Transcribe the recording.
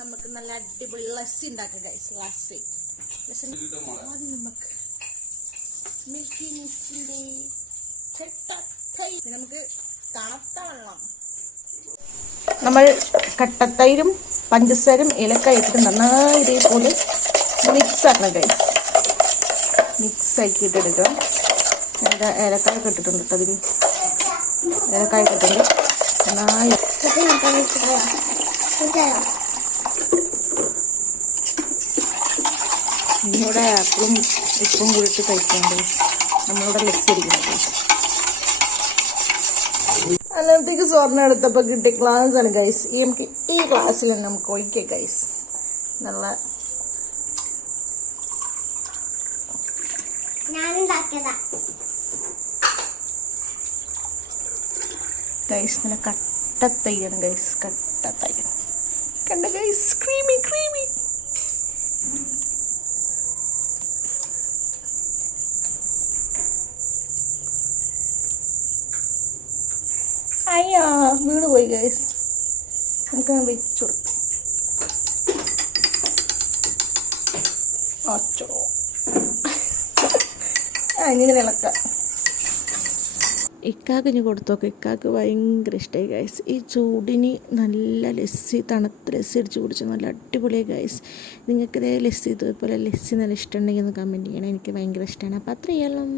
നമുക്ക് നല്ല അടിപൊളി ലസ്സി ഉണ്ടാക്കാം ഗൈസ്. ലസ്സി ആദ്യം നമുക്ക് മിൽക്കി മിസ്റ്റിന്റെ നമുക്ക് തണുത്ത വെള്ളം, നമ്മൾ കട്ടത്തൈരും പഞ്ചസാരയും ഏലക്കായ ഇട്ടിട്ട് നന്നായി ഇതേപോലെ മിക്സ് ആക്കണം ഗൈസ്. മിക്സ് ആക്കിയിട്ട് എടുക്കണം. ഏലക്കായ ഇട്ടിട്ടുണ്ട് കേട്ടോ. അതിൽ ഏലക്കായ ഇട്ടിട്ടുണ്ട്. നന്നായി ഇന്നിവിടെ ആപ്പിളും ഉപ്പും കൂടിയിട്ട് കഴിക്കുന്നുണ്ട് നമ്മളിവിടെ ലസ്സി അടിക്കുന്നത്. അന്നത്തേക്ക് സ്വർണ്ണം എടുത്തപ്പോൾ കിട്ടിയ ഗ്ലാസ് ആണ് ഗൈസ്. നമുക്ക് ഈ ഗ്ലാസ്സിൽ നമുക്ക് ഒഴിക്കാം ഗൈസ്. നല്ല ഗൈസ് നല്ല കട്ടത്തൈരാണ് ഗൈസ്. കട്ടത്തൈര് കണ്ട ഗൈസ്. Creamy creamy. അയ്യാ വീട് പോയി ഗൈസ്. നമുക്ക് വെച്ചു കൊടുക്കാം. ഇങ്ങനെ ഇളക്കാം. ഇക്കാക്ക് ഇനി കൊടുത്തോക്കെ. ഇക്കാക്ക് ഭയങ്കര ഇഷ്ടമായി ഗൈസ്. ഈ ചൂടിന് നല്ല ലസ്സി, തണുത്ത ലസ്സി അടിച്ച് കുടിച്ച് നല്ല അടിപൊളിയായി ഗൈസ്. നിങ്ങൾക്ക് ഇതേ ലസ്സി, ഇതുപോലെ ലസ്സി നല്ല ഇഷ്ടമുണ്ടെങ്കിൽ ഒന്ന് കമൻറ്റ് ചെയ്യണം. എനിക്ക് ഭയങ്കര ഇഷ്ടമാണ്. അപ്പോൾ അത്രയെല്ലാം.